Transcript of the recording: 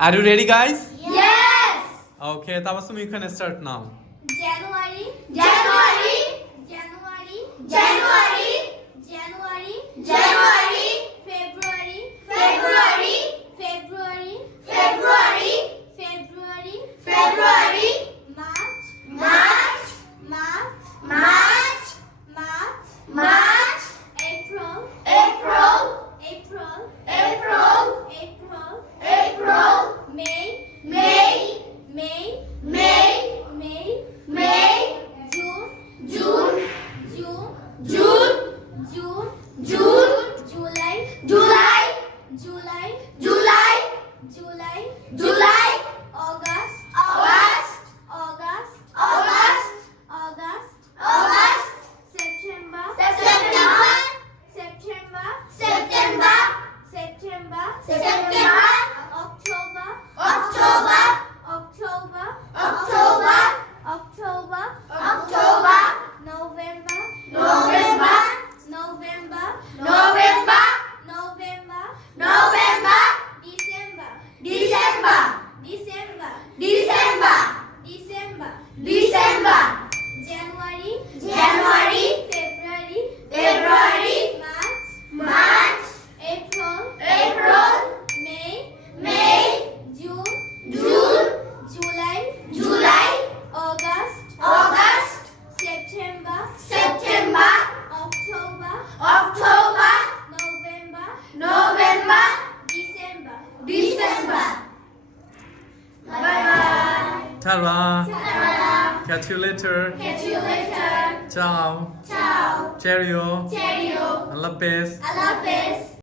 Are you ready, guys? Yes. Okay, Tabassum, you can start now. January, January, January, January, January, January, February, February, February, February, February, February, March, March, March, March, March, March, April, April, April, April, April, April, May, May, May, May, May, May, June, June, June, June, June, June, July, July, July, July, July, July, August, August, August, August, August, August, September, September, September, September, September, September, October, October, October, October, October, October, November, November, November, November, November, November, December, December, December, December, December, December, January, January, February, February, March, March, April, April, May, May, June, June, July, July, August, August, September, September, October, October, November, November, December, December. Bye bye. Ta-ra. Ta-da. Catch you later. Catch you later. Ciao. Ciao. Cheerio. Cheerio. Allah Hafiz. Allah Hafiz.